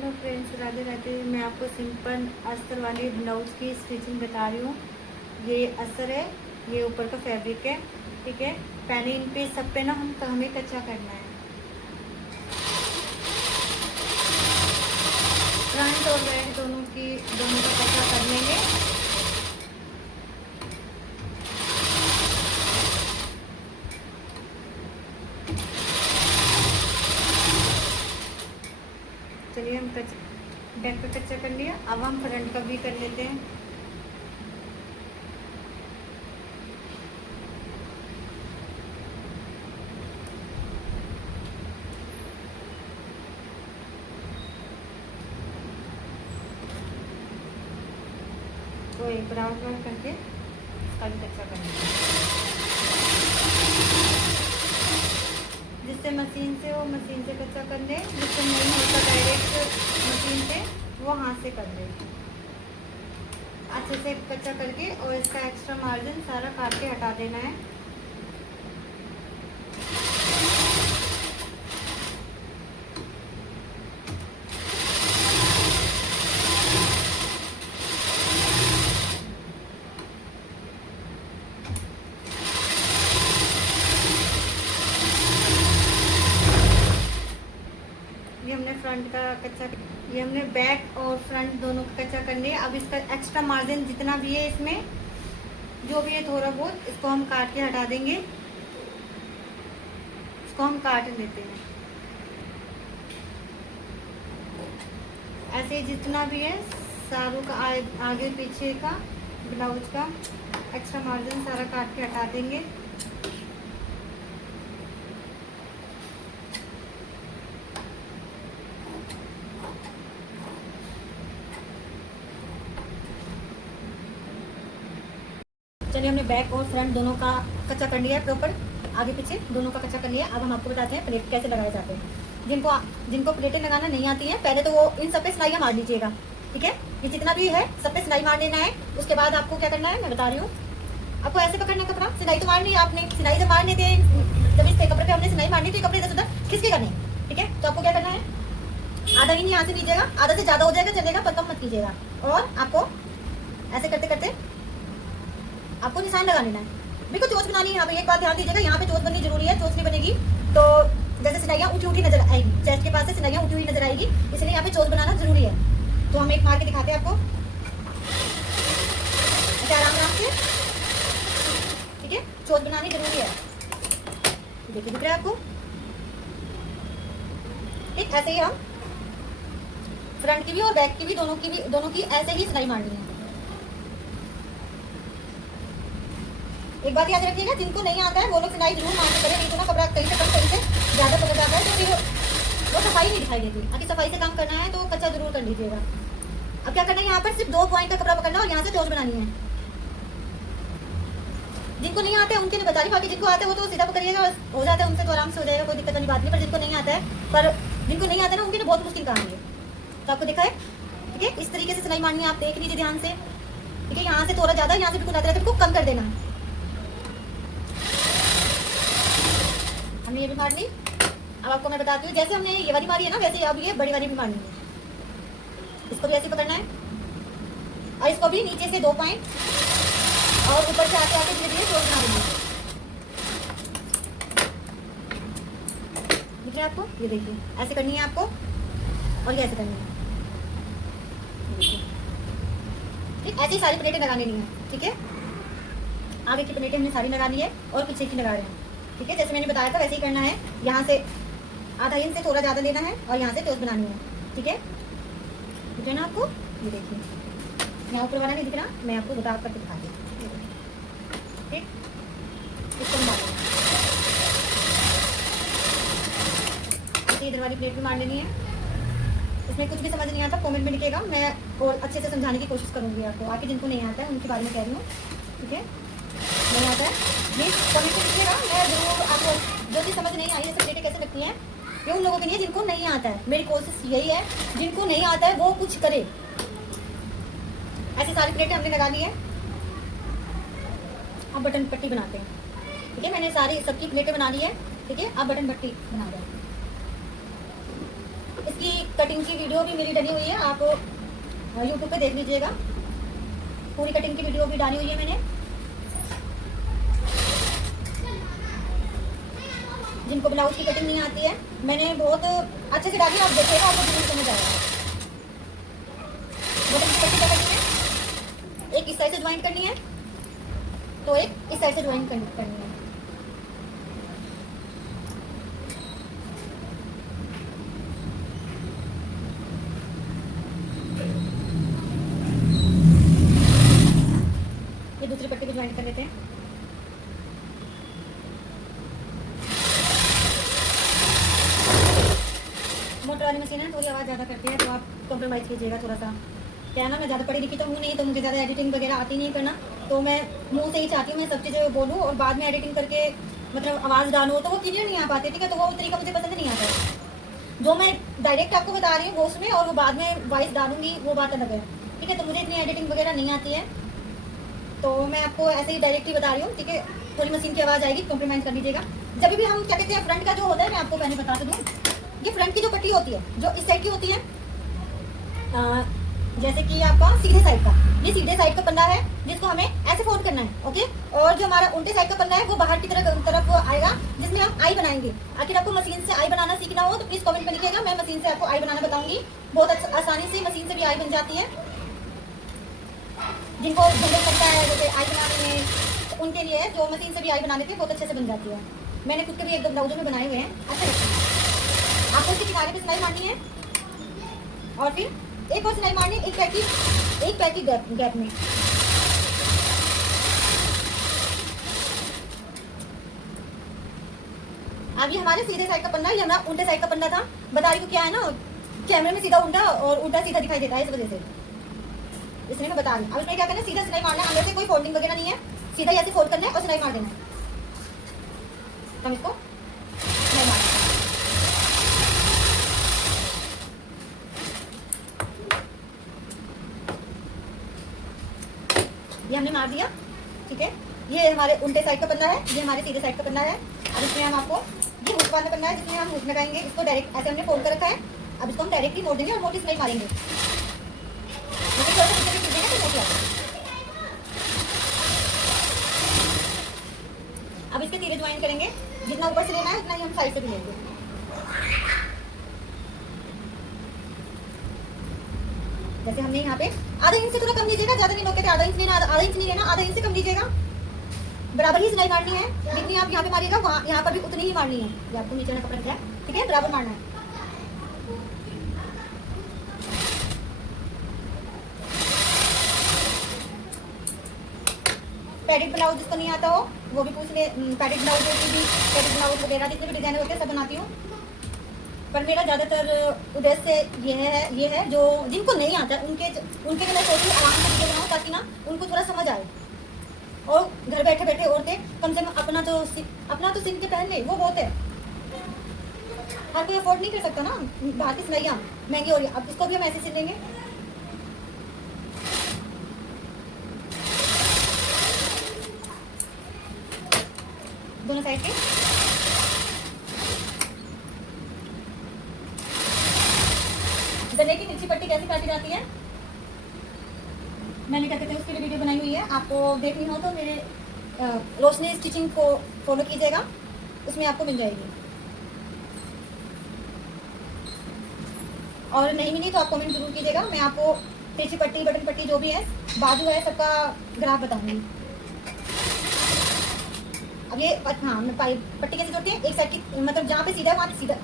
Hello friends, Radhe Radhe. मैं आपको simple अस्तर वाली ब्लाउज की स्टिचिंग बता रही हूँ। ये अस्तर है, ये ऊपर का फैब्रिक है, ठीक है। पहले इन पे सब पे ना हमें कच्चा करना है। फ्रंट और बैक दोनों का कच्चा कर लेंगे। चलिए, हम बैक पे कच्चा कर लिया। अब हम फ्रंट का भी कर लेते हैं। तो एक ब्राउन करके इसका भी कच्चा कर लेंगे, जिससे मशीन से कच्चा कर ले, जिससे नहीं होता डायरेक्ट मशीन से, वो हाथ से कर ले। अच्छे से कच्चा करके और इसका एक्स्ट्रा मार्जिन सारा काट के हटा देना है। ये हमने बैक और फ्रंट दोनों का कच्चा कर लिया। अब इसका एक्स्ट्रा मार्जिन जितना भी है, इसमें जो भी है थोड़ा बहुत, इसको हम काट के हटा देंगे। इसको हम काट लेते हैं। ऐसे जितना भी है सारों का आगे पीछे का ब्लाउज का एक्स्ट्रा मार्जिन सारा काट के हटा देंगे। चलिए, हमने बैक और फ्रंट दोनों का कच्चा कर लिया है, प्रॉपर आगे पीछे दोनों का कच्चा कर लिया। अब हम आपको बताते हैं प्लेट कैसे लगाए जाते हैं। जिनको प्लेटें लगाना नहीं आती है, पहले तो वो इन सब पे सिलाइयाँ मार लीजिएगा, ठीक है। ये जितना भी है सब पे सिलाई मार लेना है। उसके बाद आपको क्या करना है मैं बता रही हूँ। आपको ऐसे पकड़ना है कपड़ा, सिलाई तो मारनी है आपने। सिलाई जब मारने थे, जब इस कपड़े पे हमने सिलाई मारनी थी, कपड़े इधर उधर खिसके करने, ठीक है। तो आपको क्या करना है, आधा इंच यहाँ से लीजिएगा, आधा से ज्यादा हो जाएगा चलेगा, पर कम मत कीजिएगा। और आपको ऐसे करते करते आपको निशान लगा लेना है। बिल्कुल चोच बनानी है। यहाँ पे एक बात ध्यान दीजिएगा, यहाँ पे चोच बननी जरूरी है। चोच नहीं बनेगी तो जैसे सिलाइयाँ उठी उठी नजर आएगी, चेस्ट के पास से सिलाइयाँ उठी हुई नजर आएगी, इसलिए यहाँ पे चोच बनाना जरूरी है। तो हम एक मार के दिखाते हैं आपको, आराम से, ठीक है। चोच बनानी जरूरी है, देखिए दिख रहा है आपको, ठीक। ऐसे ही हम फ्रंट की भी और बैक की भी दोनों की ऐसे ही सिलाई मारनी है। एक बात याद रखिएगा, जिनको नहीं आता है वो लोग सिलाई जरूर मार के करें, नहीं तो ना कपड़ा कहीं से कम कहीं से ज्यादा पकड़ जाता है, तो फिर वो सफाई नहीं दिखाई देती। अगर सफाई से काम करना है तो कच्चा जरूर कर लीजिएगा। अब क्या करना है, यहाँ पर सिर्फ 2 पॉइंट का कपड़ा पकड़ना और यहाँ से चोच बनानी है। जिनको नहीं आता है उनके लिए बता रही, बाकी जिनको आता है वो तो सीधा पकड़िएगा, हो जाता है उनसे तो आराम से हो जाएगा, कोई दिक्कत वाली बात नहीं। पर जिनको नहीं आता है, पर जिनको नहीं आता है ना, उनके लिए बहुत मुश्किल काम है। तो आपको दिखा है, ठीक है। इस तरीके से सिलाई मारनी है, आप देख लीजिए ध्यान से, ठीक है। यहाँ से थोड़ा ज्यादा, यहाँ से बिल्कुल ज्यादा, बिल्कुल कम कर देना है। हमने ये भी मार ली। अब आपको मैं बताती हूँ, जैसे हमने ये वाली मारी है ना, वैसे अब ये बड़ी वाली भी मारनी है। इसको भी ऐसे पकड़ना है और इसको भी नीचे से 2 पॉइंट और ऊपर से आते आते धीरे धीरे चोट बना देंगे। दिख रहा है आपको, ये देखिए ऐसे करनी है आपको, और ये ऐसे करनी है, ठीक। ऐसी सारी प्लेटें लगा लेनी है, ठीक है। आगे की प्लेटें हमने सारी लगा ली है और पीछे की लगा रहे हैं, ठीक है। जैसे मैंने बताया था वैसे ही करना है। यहाँ से आधा इंच से थोड़ा ज़्यादा लेना है और यहाँ से चोच बनानी है, ठीक है। दिख रहा है ना आपको, ये देखिए यहाँ ऊपर वाला नहीं दिख रहा, मैं आपको बता करके दिखाती हूँ, ठीक। इसको ऐसे इधर वाली प्लेट भी मार लेनी है। इसमें कुछ भी समझ नहीं आता कमेंट में लिखिएगा, मैं और अच्छे से समझाने की कोशिश करूँगी आपको। आगे जिनको नहीं आता है उनके बारे में कह रही हूँ, ठीक है। नहीं आता है प्लीज कमेंट में लिखिएगा, मैं जरूर आपको जो चीज़ समझ नहीं आई है, सब प्लेटें कैसे लगती हैं, ये उन लोगों के लिए जिनको नहीं आता है। मेरी कोशिश यही है, जिनको नहीं आता है वो कुछ करे। ऐसी सारी प्लेटें हमने लगा ली है। अब बटन पट्टी बनाते हैं, ठीक है। मैंने सारी सबकी प्लेटें बना ली है, ठीक है। अब बटन पट्टी बना दें। इसकी कटिंग की वीडियो भी मेरी डली हुई है, आप यूट्यूब पे देख लीजिएगा। पूरी कटिंग की वीडियो भी डाली हुई है मैंने। जिनको ब्लाउज की कटिंग नहीं आती है, मैंने बहुत अच्छे से डाली, आप देखिएगा आपको जरूर समझ आएगा। बटन की पट्टी क्या करनी है, एक इस साइड से ज्वाइन करनी है, तो एक इस साइड से ज्वाइन करनी है। ये दूसरी पट्टी को ज्वाइन कर लेते हैं। मोटर वाली मशीन है, थोड़ी आवाज़ ज़्यादा करती है, तो आप कॉम्प्रोमाइज़ कीजिएगा थोड़ा सा। क्या है ना, मैं ज़्यादा पढ़ी लिखी तो हूँ नहीं, तो मुझे ज़्यादा एडिटिंग वगैरह आती नहीं करना, तो मैं मुंह से ही चाहती हूँ मैं सब चीज़ें बोलूँ और बाद में एडिटिंग करके मतलब आवाज़ डालूँ, तो वो क्लियर नहीं आ पाती, ठीक है। तो वो तरीका मुझे पसंद नहीं आता है। जो मैं डायरेक्ट आपको बता रही हूँ वो उसमें, और वो बाद में वॉइस डालूंगी, वो बात अलग है, ठीक है। तो मुझे इतनी एडिटिंग वगैरह नहीं आती है, तो मैं आपको ऐसे ही डायरेक्ट ही बता रही हूँ, ठीक है। थोड़ी मशीन की आवाज़ आएगी, कॉम्प्रोमाइज़ कर लीजिएगा। जब भी हम क्या कहते हैं, फ्रंट का जो होता है, मैं आपको पहले बता दूँ, ये फ्रंट की जो पट्टी होती है, जो इस साइड की होती है, जैसे कि आपका सीधे साइड का, ये सीधे साइड का पन्ना है जिसको हमें ऐसे फोल्ड करना है, ओके। और जो हमारा उल्टे साइड का पन्ना है वो बाहर की तरफ आएगा, जिसमें हम आई बनाएंगे। अगर आपको मशीन से आई बनाना सीखना हो तो प्लीज कमेंट में लिखिएगा, मैं मशीन से आपको आई बनाना बताऊंगी। बहुत आसानी से मशीन से भी आई बन जाती है। जिनको झंझट लगता है जैसे आई बनाने में, तो उनके लिए जो मशीन से भी आई बना लेते हैं, बहुत अच्छे से बन जाती है। मैंने खुद के भी एक दो ब्लाउजों में बनाए हुए हैं, अच्छा लगता है। आपको उसके किनारे पे सिलाई मारनी है और फिर एक और सिलाई मारनी है, एक पैर की गैप में। अब ये हमारे सीधे साइड का पन्ना, ये हमारा उल्टे साइड का पन्ना था। बता रही हूँ क्या है ना, कैमरे में सीधा उल्टा और उल्टा सीधा दिखाई देता है, इस वजह से, इसलिए मैं बता रही हूँ। अब इसमें क्या करना है, सीधा सिलाई मारना है, अंदर से कोई फोल्डिंग वगैरह नहीं है, सीधा ऐसे फोल्ड करना है और सिलाई मार देना है। हम इसको सिलाई मार, ये हमने मार दिया, ठीक है। ये हमारे उल्टे साइड का पन्ना है, ये हमारे सीधे साइड का पन्ना है। अब इसमें हम आपको ये हुक वाला पन्ना है जिसमें हम हुक लगाएंगे, इसको डायरेक्ट ऐसे हमने फोल्ड कर रखा है। अब इसको हम डायरेक्टली मोड़ देंगे और मोटी सिलाई मारेंगे। अब इसके तीरे ज्वाइन करेंगे, जितना ऊपर से लेना है उतना ही हम साइड से भी लेंगे। जैसे हमने यहाँ पे आधा इंच से थोड़ा कम लीजिएगा, ज्यादा नहीं लोगे, आधा इंच लेना, आधा इंच नहीं लेना, आधा इंच से कम लीजिएगा। बराबर ही सिलाई मारनी है, जितनी आप यहाँ पे मारिएगा वहाँ यहाँ पर भी उतनी ही मारनी है। ये आपको नीचे का कपड़ा दिया है, ठीक है, बराबर मारना है। पैडेड ब्लाउज जिसको नहीं आता हो वो भी पूछ ले, पैडेड ब्लाउज पैडेड ब्लाउज वगैरह जितने भी डिजाइन होते हैं सब बनाती हूँ, पर मेरा ज़्यादातर उद्देश्य ये है जो जिनको नहीं आता उनके लिए मैं सोचती हूँ आराम से वीडियो बनाऊँ, ताकि ना उनको थोड़ा समझ आए, और घर बैठे बैठे औरतें कम से कम अपना तो सीख के पहन ले, वो बहुत है। हर कोई अफोर्ड नहीं कर सकता ना, बाहर की सिलाइयाँ महंगी हो रही है। अब इसको भी हम ऐसे सिल लेंगे, दोनों साइड के। गले की नीचे पट्टी कैसे काटी जाती है, मैंने क्या कहते हैं उसके लिए वीडियो बनाई हुई है, आपको देखनी हो तो मेरे रोशनी स्टिचिंग को फॉलो कीजिएगा, उसमें आपको मिल जाएगी। और नहीं मिली तो आप कमेंट जरूर कीजिएगा, मैं आपको तिरछी पट्टी, बटन पट्टी जो भी है, बाजू है, सबका ग्राफ बताऊंगी। अब ये हाँ, मैं पट्टी कैसे जोड़ती है, एक साइड की मतलब जहाँ पे सीधा है वहाँ सीधा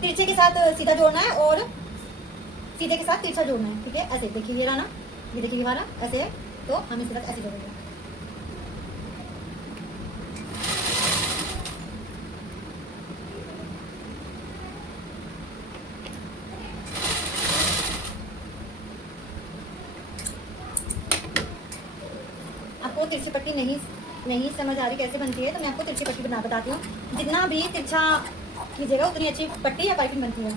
तिरछे के साथ सीधा जोड़ना है और सीधे के साथ तिरछा जोड़ना है, ठीक है। ऐसे देखिए, ये रहा ना, ये देखिए, ये वाला ऐसे है, तो हम इसके साथ ऐसे जोड़ेंगे। आपको तिरछी पट्टी नहीं समझ आ रही कैसे बनती है, तो मैं आपको तिरछी पट्टी बताती हूँ। जितना भी तिरछा कीजिएगा उतनी अच्छी पट्टी या पाइपिंग बनती है।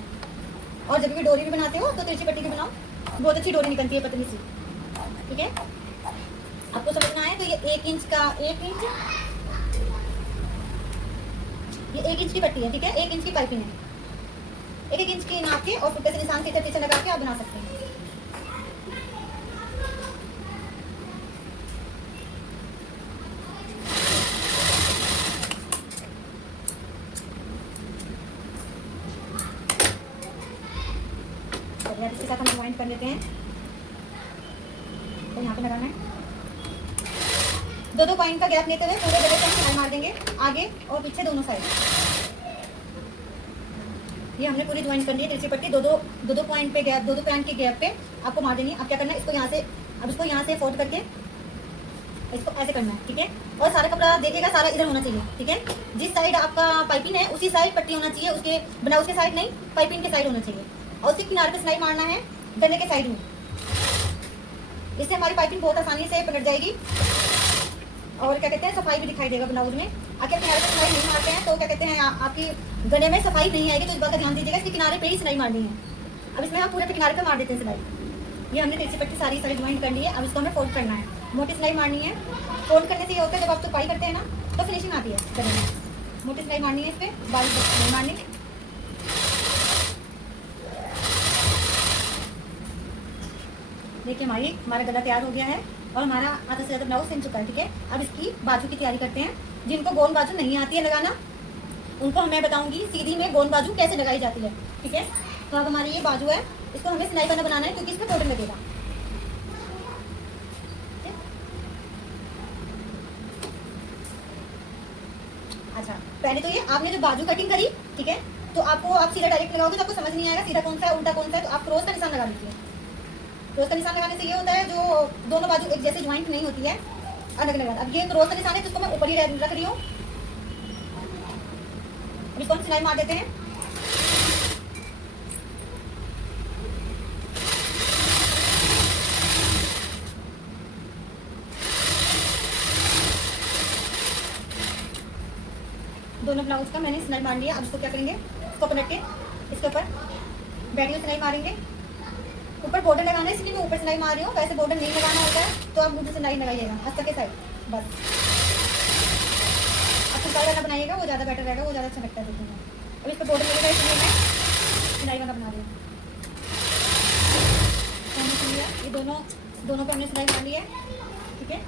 और जब भी डोरी भी बनाते हो तो तिरछी पट्टी की बनाओ, बहुत अच्छी डोरी निकलती है, पतली सी, ठीक है। आपको समझना है तो ये 1 इंच ये 1 इंच की पट्टी है, ठीक है, 1 इंच की पाइपिंग है। 1-1 इंच की नाप के और फुटे से निशान के पीछे लगा के आप बना सकते हैं। इसके साथ हम ज्वाइंट कर लेते हैं। तो यहाँ पे लगाना है, 2-2 पॉइंट का गैप लेते हुए पूरे जगह से हम सिलाई मार देंगे, आगे और पीछे दोनों साइड। ये हमने पूरी ज्वाइंट कर ली है तिरछी पट्टी, 2-2 पॉइंट पे गैप, 2-2 पॉइंट के गैप पे आपको मार देनी है। अब क्या करना है, इसको यहाँ से, अब इसको यहाँ से फोल्ड करके इसको ऐसे करना है, ठीक है। और सारा कपड़ा देखिएगा सारा इधर होना चाहिए, ठीक है। जिस साइड आपका पाइपिंग है उसी साइड पट्टी होना चाहिए, उसके ब्लाउज के साइड नहीं, पाइपिंग के साइड होना चाहिए। और उसके किनारे पे सिलाई मारना है गले के साइड में, इससे हमारी पाइपिंग बहुत आसानी से पकड़ जाएगी और क्या कहते हैं सफाई भी दिखाई देगा ब्लाउज में। अगर किनारे पे सिलाई नहीं मारते हैं तो क्या कहते हैं आपकी गले में सफाई नहीं आएगी, तो इस बात का ध्यान दीजिएगा। इसके किनारे पे ही सिलाई मारनी है। अब इसमें हम पूरे पे किनारे पे मार देते हैं सिलाई। ये हमने तिरछी पट्टी सारी साइड ज्वाइंट कर ली है। अब इसको हमें फोल्ड करना है, मोटी सिलाई मारनी है। फोल्ड करने से ये होता है जब आप तुरपाई करते हैं ना तो फिनिशिंग आती है गले में। मोटी सिलाई मारनी है, इस पर बारीक सिलाई मारनी। देखिए हमारा गला तैयार हो गया है और हमारा आधा से ज़्यादा ब्लाउज सिल चुका है, ठीक है। अब इसकी बाजू की तैयारी करते हैं। जिनको गोल बाजू नहीं आती है लगाना उनको मैं बताऊंगी सीधी में गोल बाजू कैसे लगाई जाती है, ठीक है। तो अब हमारी ये बाजू है, इसको हमें सिलाई बना बनाना है क्योंकि इसमें बॉर्डर लगेगा। अच्छा, पहले तो ये आपने जो बाजू कटिंग करी, ठीक है, तो आपको आप सीधा डायरेक्ट लगाओगे तो आपको समझ नहीं आएगा सीधा कौन सा है उल्टा कौन सा है। तो आप क्रॉस का निशान लगा लीजिए। क्रॉस का निशान लगाने से ये होता है जो दोनों बाजू एक जैसे ज्वाइंट नहीं होती है, अलग अलग। अब ये क्रॉस का निशान है जिसको मैं ऊपर ही रख रही हूँ। अब इसको हम सिलाई मार देते हैं। दोनों ब्लाउज का मैंने सिलाई मार लिया। अब इसको क्या करेंगे, इसको पलट के इसके ऊपर बैठियों सिलाई मारेंगे। ऊपर बॉर्डर लगाना है इसलिए मैं ऊपर सिलाई मार रही हूँ, वैसे बॉर्डर नहीं लगाना होता है तो आप मुझे सिलाई लगाइएगा अस्तर के साइड बस। आप सिलाई वाला बनाइएगा, वो ज़्यादा बेटर रहेगा, वो ज़्यादा अच्छा लगता है देखने में। अब इस पर बॉर्डर लगेगा इसलिए मैं सिलाई वाला बना रही हूँ। ये दोनों पे हमने सिलाई मार ली है, ठीक है।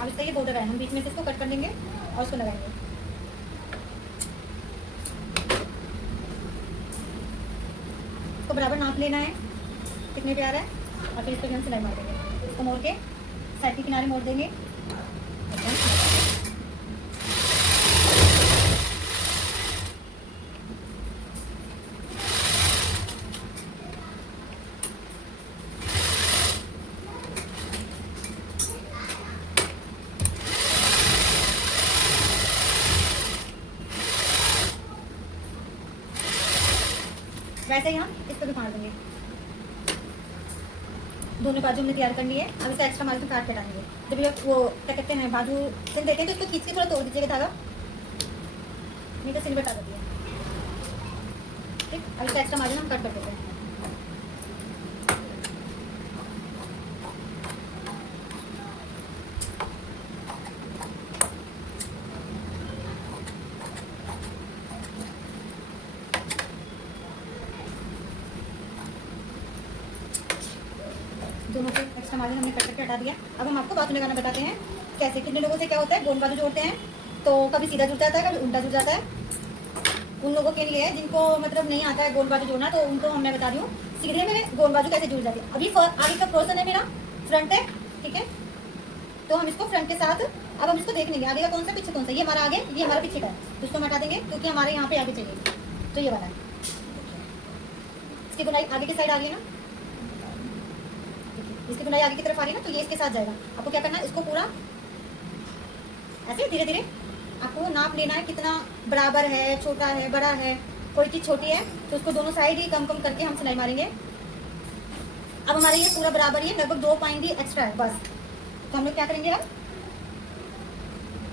अब इसका ये बॉर्डर है, हम बीच में से इसको कट कर लेंगे और उसको लगाएंगे। इसको बराबर नाप लेना है कितने प्यार है और फिर इस पर हम सिलाई मार देंगे। इसको मोड़ के साइड के किनारे मोड़ देंगे। वैसे ही हम इसको भी फाड़ देंगे। दोनों बाजू हमने तैयार कर लिए। अब इसका एक्स्ट्रा मार्जिन काट के डालेंगे। जब ये वो क्या कहते हैं बाजू सिल देते हैं तो इसको खींच के थोड़ा तोड़ दीजिएगा धागा, नहीं तो सिल बटा देती है, ठीक। अब इसका एक्स्ट्रा मार्जिन हम कट कर देते हैं। दोनों के एक्स्ट्रा मार्जिन हमने कट करके हटा दिया। अब हम आपको बाजू लगाना बताते हैं कैसे। कितने लोगों से क्या होता है, गोल बाजू जोड़ते हैं तो कभी सीधा जुड़ जाता है कभी उल्टा जुड़ जाता है। उन लोगों के लिए जिनको मतलब नहीं आता है गोल बाजू जोड़ना, तो उनको मैं बता रही हूँ सीधे में गोल बाजू कैसे जुड़ जाती है। अभी आगे का पोर्शन है मेरा फ्रंट है, ठीक है। तो हम इसको फ्रंट के साथ अब हम इसको देख लेंगे आगे का कौन सा पीछे कौन सा। ये हमारा आगे, ये हमारा पीछे का है, तो इसको हम हटा देंगे क्योंकि हमारे यहाँ पे आगे चाहिए। तो ये वाला है, इसकी बुनाई आगे की साइड आ रही है ना, इसकी बुनाई आगे की तरफ आ रही है ना, तो ये इसके साथ जाएगा। आपको क्या करना है, इसको पूरा ऐसे धीरे धीरे आपको नाप लेना है कितना बराबर है, छोटा है, बड़ा है। कोई चीज़ छोटी है तो उसको दोनों साइड ही कम कम करके हम सिलाई मारेंगे। अब हमारे ये पूरा बराबर ही है, लगभग 2 पॉइंट ही एक्स्ट्रा है बस। तो हम लोग क्या करेंगे, अब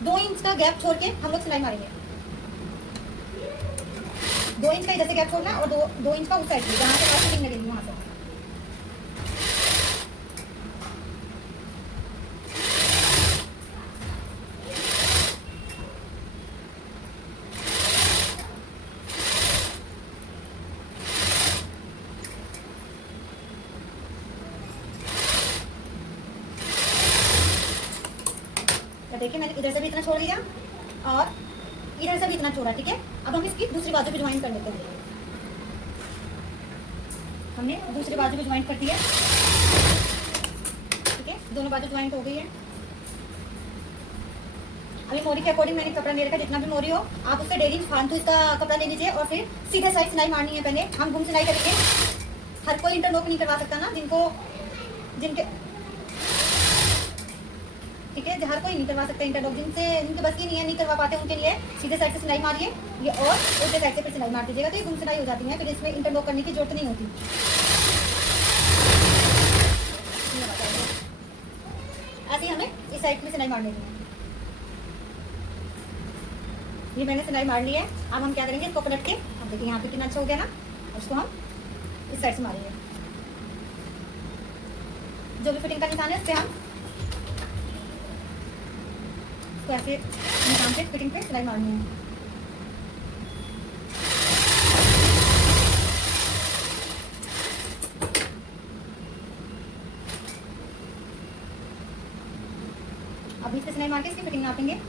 2 इंच का गैप छोड़ के हम लोग सिलाई मारेंगे। 2 इंच का इधर से गैप छोड़ना और 2 इंच का उस साइड से जहाँ से हमारी फिटिंग लगेगी वहाँ से। देखिए मैंने इधर से भी इतना छोड़ लिया और इधर से भी इतना छोड़ा, ठीक है। अब हम इसकी दूसरी बाजू भी ज्वाइन कर लेते हैं। हमने दूसरी बाजू भी ज्वाइन कर दी है, ठीक है। दोनों बाजू ज्वाइन हो गई है। अभी मोरी के अकॉर्डिंग मैंने कपड़ा ले रखा है, जितना भी मोरी हो आप उससे डेढ़ इंच फालतू इसका कपड़ा ले लीजिए और फिर सीधे साइड सिलाई मारनी है। पहले हम घूम सिलाई करेंगे, हर कोई इंटरलॉक नहीं करवा सकता ना, जिनके ठीक है, हर कोई नहीं करवा सकता इंटरलॉक, जिनके बस की नहीं करवा पाते, उनके लिए सीधे साइड से सिलाई मारिए ये और उल्टे साइड से फिर सिलाई मार दीजिएगा, तो ये घूम सिलाई हो जाती है, फिर इसमें इंटरलॉक करने की जरूरत नहीं होती। ऐसे ही हमें इस साइड में सिलाई मार लेनी है। ये मैंने सिलाई मार ली है। अब हम क्या करेंगे, इसको पलट के, अब देखिए यहाँ पे कितना अच्छा हो गया ना, उसको हम इस साइड से मारेंगे। जो भी फिटिंग का निशान है उस पर हम इसको ऐसे निशान से फिटिंग पे सिलाई मारनी है। अब बीच पे सिलाई मार के इसकी फिटिंग नापेंगे।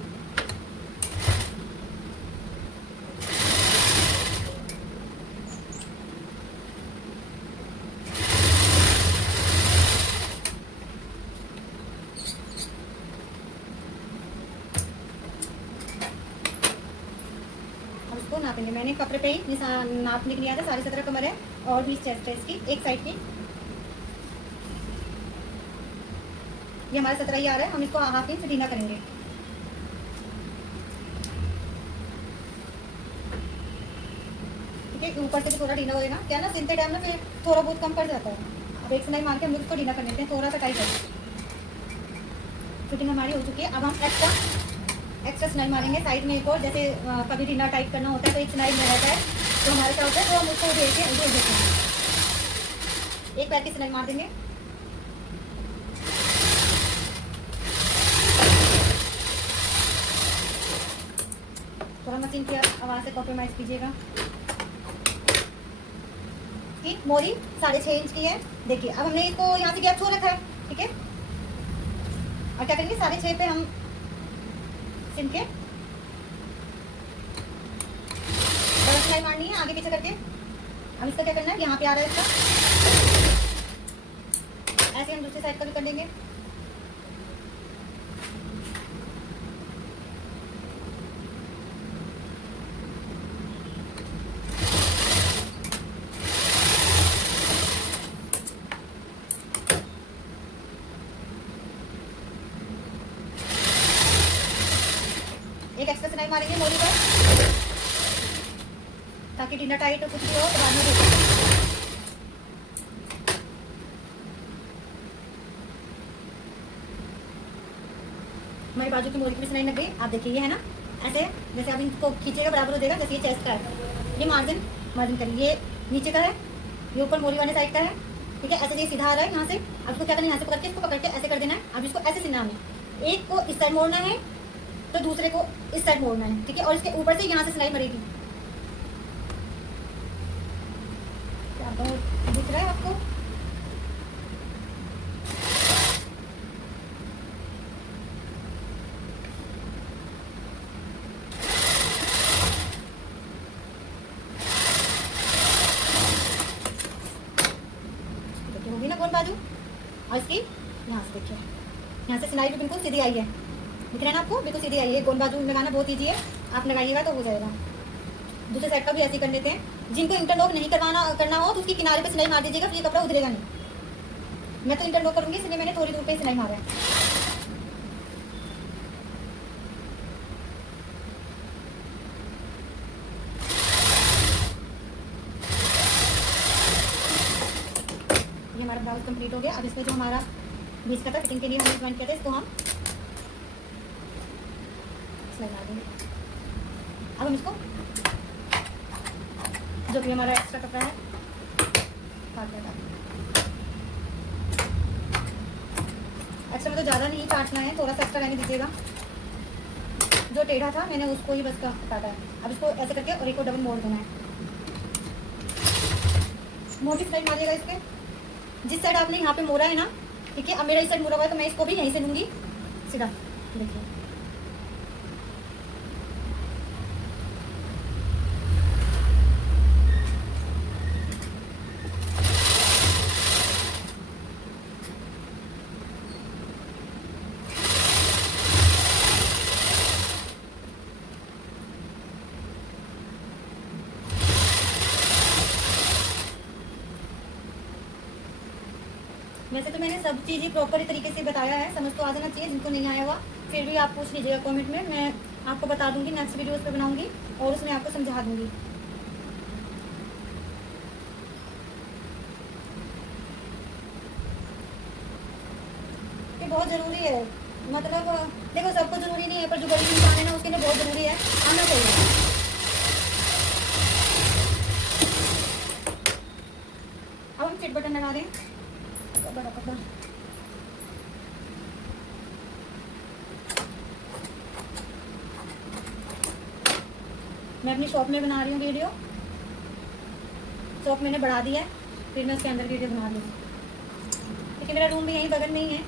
नापेंगे, मैंने कपड़े पे ही नापने के लिए था। 17.5 कमर है और 20 चेस्ट है इसकी, एक साइड की। ये हमारा 17 ही आ रहा है, हम इसको हाफ इंच ढीला करेंगे। ठीक है, ऊपर से भी थोड़ा ढीला हो जाएगा, क्या ना सिलते टाइम ना फिर थोड़ा बहुत कम पड़ जाता है। अब एक सिलाई मार के हम इसको ढीला कर लेते हैं, थोड़ा सा टाइट है। फिटिंग हमारी हो चुकी है। अब हम एक्स्ट्रा सिलाई मारेंगे साइड में एक और, जैसे कभी ढीला टाइट करना होता है तो एक सिलाई में रहता है, तो हमारे क्या होता है, तो हम उसको उधेड़ देते हैं। एक पैर की सिलाई मार देंगे। थोड़ा मशीन की आवाज़ से कॉम्प्रोमाइज़ कीजिएगा। की मोरी 6.5 इंच की है। देखिए अब हमने इसको यहाँ से गैप छोड़ रखा है, ठीक है। और क्या करेंगे, 6.5 पे हम सिल के डबल सिलाई मारनी है आगे पीछे करके। अब इसका क्या करना है, यहाँ पे आ रहा है इसका, ऐसे हम दूसरी साइड का भी कर लेंगे। एक एक्स्ट्रा सिलाई मारेंगे मोरी पर, ताकि डिनर टाइट कुछ भी हो तो बाद में देखें। हमारी बाजू की मोरी की भी सिलाई लग गई। आप देखिए ये है ना, ऐसे जैसे आप इनको खींचेगा बराबर हो जाएगा। जैसे ये चेस्ट का है, ये मार्जिन करिए, ये नीचे का है, ये ऊपर मोरी वाले साइड का है, ठीक है। ऐसे ये सीधा आ रहा है यहाँ से। अब इसको क्या करना है, यहाँ से पकड़ के इसको पकड़ के ऐसे कर देना है। अब इसको ऐसे सिलना है, एक को इस साइड मोड़ना है तो दूसरे को इस साइड मोड़ना है, ठीक है। और इसके ऊपर से यहाँ से सिलाई मरेगी। क्या दिख रहा है आपको? देखिए होगी ना गोल बाजू। और इसकी यहाँ से देखिए, यहाँ से सिलाई भी बिल्कुल सीधी आई है, दिख रहा है ना आपको, बिल्कुल सीधी आई है। गोल बाजू लगाना बहुत ईजी है, आप लगाइएगा तो हो जाएगा। दूसरे साइड का भी ऐसे ही कर लेते हैं। जिनको इंटरलॉक नहीं करना हो तो उसकी किनारे पे सिलाई मार दीजिएगा, फिर ये कपड़ा उधरेगा नहीं। मैं तो इंटरलॉक करूँगी, इसलिए मैंने थोड़ी दूर पे सिलाई मारा है। ये हमारा ब्लाउज कंप्लीट हो गया। अब इसमें जो हमारा बीच का था फिटिंग के लिए हमने ज्वाइन किया था, इसको हम सिलाई मार देंगे। अब हम इसको जो भी हमारा एक्स्ट्रा कपड़ा है काट देना। एक्स्ट्रा में तो ज़्यादा नहीं काटना है, थोड़ा सा एक्स्ट्रा रहने दीजिएगा। जो टेढ़ा था मैंने उसको ही बस काटा है। अब इसको ऐसे करके और एक को डबल मोड़ देना है। मोटी सिलाई मारिएगा इस पर। जिस साइड आपने यहाँ पे मोड़ा है ना, ठीक है। अब मेरा इस साइड मोड़ा हुआ है तो मैं इसको भी यहीं से लूँगी सीधा। देखिए वैसे तो मैंने सब चीज़ ही प्रॉपर तरीके से बताया है, समझ तो आ जाना चाहिए। जिनको नहीं आया हुआ फिर भी आप पूछ लीजिएगा कमेंट में, मैं आपको बता दूंगी, नेक्स्ट वीडियो उस पर बनाऊंगी और उसमें आपको समझा दूंगी। ये बहुत ज़रूरी है, मतलब देखो सबको ज़रूरी नहीं है, पर जो गरीब इंसान है ना उसके लिए बहुत ज़रूरी है, आना चाहिए। अब हम फिट बटन लगा दें, बड़ा कपड़ा। मैं अपनी शॉप में बना रही हूँ वीडियो, शॉप मैंने बढ़ा दी है, फिर मैं उसके अंदर वीडियो बना रही हूँ, क्योंकि मेरा रूम भी यहीं बगल में ही है।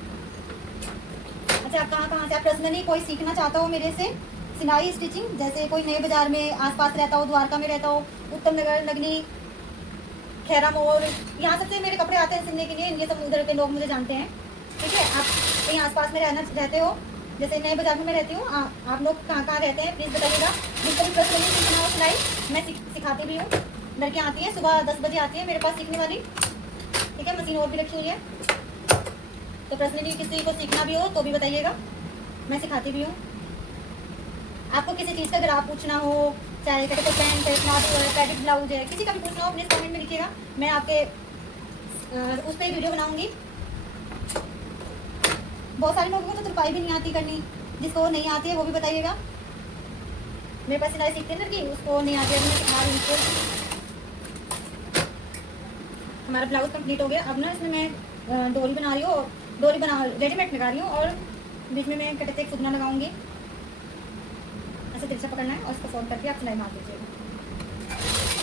अच्छा, आप कहाँ से आप पर्सनली कोई सीखना चाहता हो मेरे से सिलाई स्टिचिंग, जैसे कोई नए बाजार में आसपास रहता हो, द्वारका में रहता हो, उत्तम नगर, नगनी, खैरा मोड़, यहाँ सबसे मेरे कपड़े आते हैं सिलने के लिए, ये सब उधर के लोग मुझे जानते हैं। ठीक है, आप कहीं आसपास में रहते हो, जैसे नए बाजार में मैं रहती हूँ, आप लोग कहाँ रहते हैं प्लीज़ बताइएगा। जिसको भी पर्सनली सीखना हो सिलाई मैं सिखाती भी हूँ। लड़कियाँ आती हैं सुबह 10 बजे आती है मेरे पास सीखने वाली। ठीक है, मशीन और भी रखी हुई है, तो पर्सनली किसी को सीखना भी हो तो भी बताइएगा, मैं सिखाती भी हूँ। आपको किसी चीज़ का अगर आप पूछना हो, चाहे कटे पैंट है, स्नाबी है, पैकेट ब्लाउज है, किसी का भी पूछना हो प्लीज़ कमेंट में लिखिएगा, मैं आपके उस पर वीडियो बनाऊंगी। बहुत सारे लोगों को तो तुरपाई भी नहीं आती करनी, जिसको नहीं आती है वो भी बताइएगा। मेरे पास सिलाई सीखते हैं लड़की, उसको नहीं आती है, मैं सिखा रही हूँ। हमारा ब्लाउज कंप्लीट हो गया। अब ना इसमें मैं डोरी बना रही हूँ, डोरी बना रेडीमेड लगा रही हूँ, और बीच में मैं कटे से एक फुकना लगाऊंगी। ऐसे तिरछा पकड़ना है और इसको फोल्ड करके आप सिलाई मार दीजिएगा।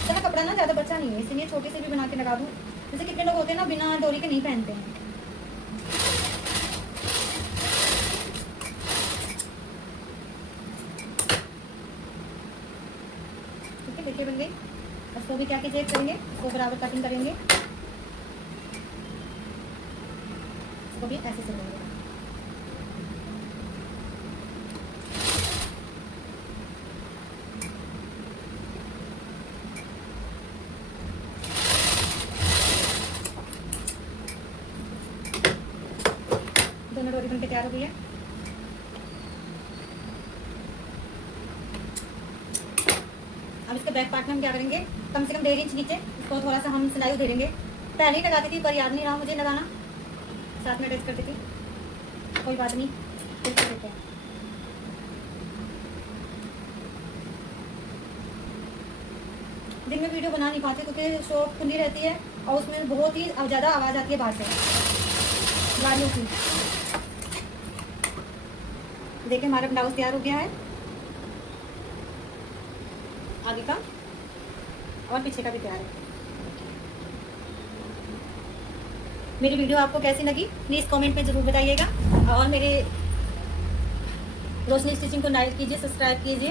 इतना कपड़ा ना ज़्यादा बचा नहीं है, इसलिए छोटे से भी बना के लगा दूँ। जैसे कितने लोग होते हैं ना बिना डोरी के नहीं पहनते हैं। ठीक है, देखिए बन गई। इसको भी क्या कीजिए करेंगे, इसको बराबर कटिंग करेंगे, इसको भी ऐसे सिलेंगे। दोनों डोरी बनके तैयार हो गई है। अब इसके बैक पार्ट में हम क्या करेंगे, कम से कम 1.5 इंच नीचे इसको थोड़ा सा हम सिलाई दे देंगे। पहले ही लगाती थी पर याद नहीं रहा मुझे लगाना, साथ में अटैच करती थी, कोई बात नहीं, फिर कर देते हैं। दिन में वीडियो बना नहीं पाते क्योंकि शॉप खुली रहती है और उसमें बहुत ही ज़्यादा आवाज़ आती है बाहर से गाड़ियों की। देखिए हमारा ब्लाउज तैयार हो गया है, आगे का और पीछे का भी तैयार है। मेरी वीडियो आपको कैसी लगी प्लीज़ कमेंट में ज़रूर बताइएगा, और मेरे रोशनी स्टिचिंग को लाइक कीजिए, सब्सक्राइब कीजिए।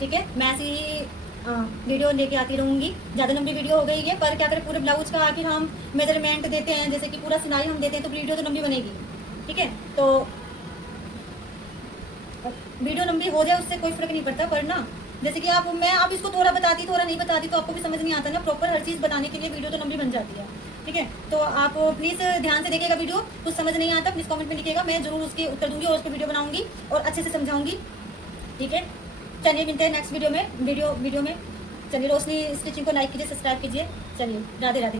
ठीक है, मैं ऐसी ही वीडियो लेके आती रहूँगी। ज़्यादा लंबी वीडियो हो गई है, पर क्या करें, पूरे ब्लाउज का आखिर हम मेजरमेंट देते हैं, जैसे कि पूरा सिलाई हम देते हैं, तो वीडियो तो लंबी बनेगी। ठीक है, तो वीडियो लंबी हो जाए उससे कोई फर्क नहीं पड़ता, पर ना जैसे कि मैं आप इसको थोड़ा बताती थोड़ा नहीं बताती तो आपको भी समझ नहीं आता ना। प्रॉपर हर चीज़ बताने के लिए वीडियो तो लंबी बन जाती है। ठीक है, तो आप प्लीज़ ध्यान से देखिएगा वीडियो, कुछ समझ नहीं आता प्लीज़ कमेंट में लिखिएगा, मैं जरूर उसके उत्तर दूंगी और उस पर वीडियो बनाऊंगी और अच्छे से समझाऊंगी। ठीक है, चलिए मिलते हैं नेक्स्ट वीडियो में। चलिए रोशनी स्टिचिंग को लाइक कीजिए, सब्सक्राइब कीजिए। चलिए राधे राधे।